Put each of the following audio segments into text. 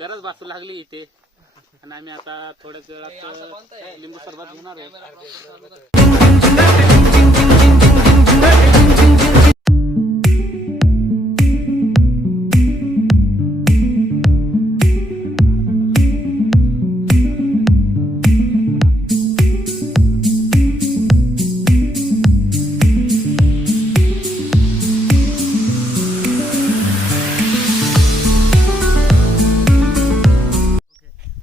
गरज भासू लागली इथे आणि आम्ही आता थोड्याच वेळात लिंबू सरबत घेणार आहे.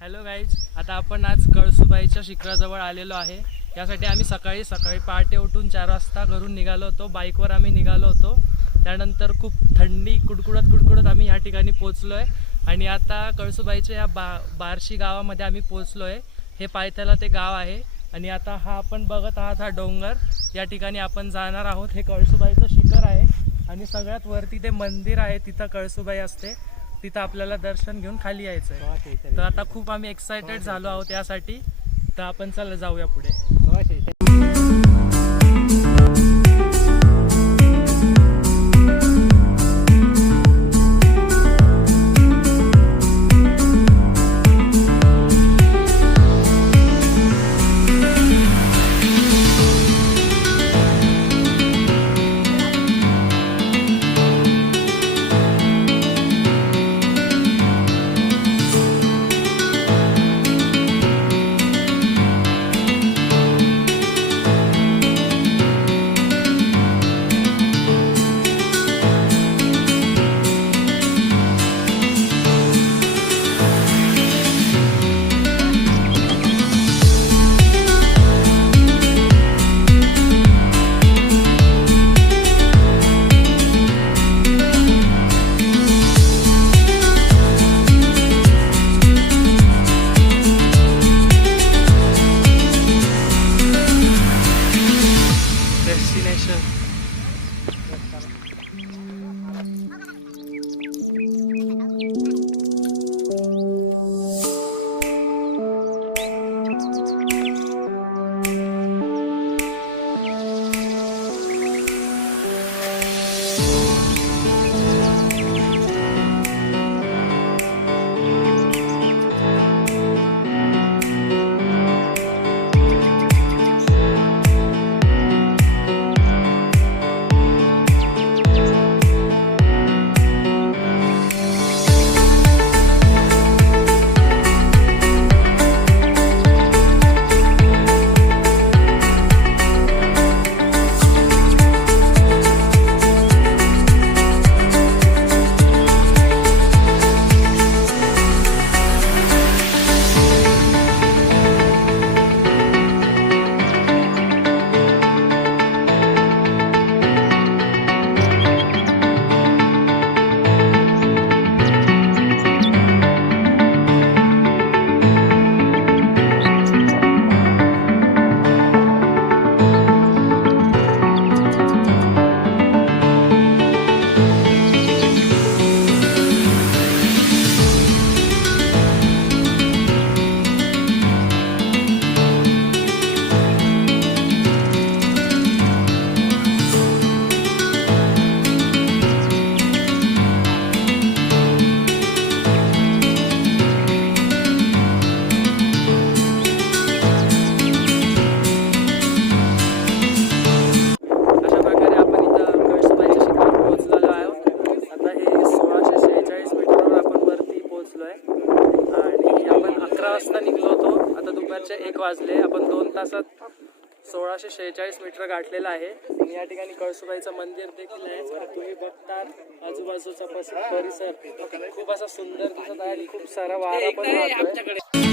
हॅलो गाईज, आता आपण आज कळसुबाईच्या शिखराजवळ आलेलो आहे. यासाठी आम्ही सकाळी पहाटे उठून 4 वाजता घरून निघालो होतो. बाईकवर आम्ही निघालो होतो. त्यानंतर खूप थंडी कुडकुडत आम्ही या ठिकाणी पोचलो आहे आणि आता कळसुबाईच्या या बार्शी गावामध्ये आम्ही पोचलो आहे. हे पायथ्याला ते गाव आहे आणि आता हा आपण बघत आहात हा डोंगर, या ठिकाणी आपण जाणार आहोत. हे कळसुबाईचं शिखर आहे आणि सगळ्यात वरती ते मंदिर आहे, तिथं कळसुबाई असते. तिथं आपल्याला दर्शन घेऊन खाली यायचं आहे. तर आता खूप आम्ही एक्सायटेड झालो आहोत यासाठी. तर आपण चला जाऊया पुढे. निघलो होतो. आता दुपारचे 1 वाजले. आपण 2 तासात 1646 मीटर गाठलेलं आहे आणि या ठिकाणी कळसुबाईचं मंदिर देखील आहे. तुम्ही बघतात आजूबाजूचा परिसर खूप असा सुंदर दिसत आहे आणि खूप सारा वारा पण वाहतोय.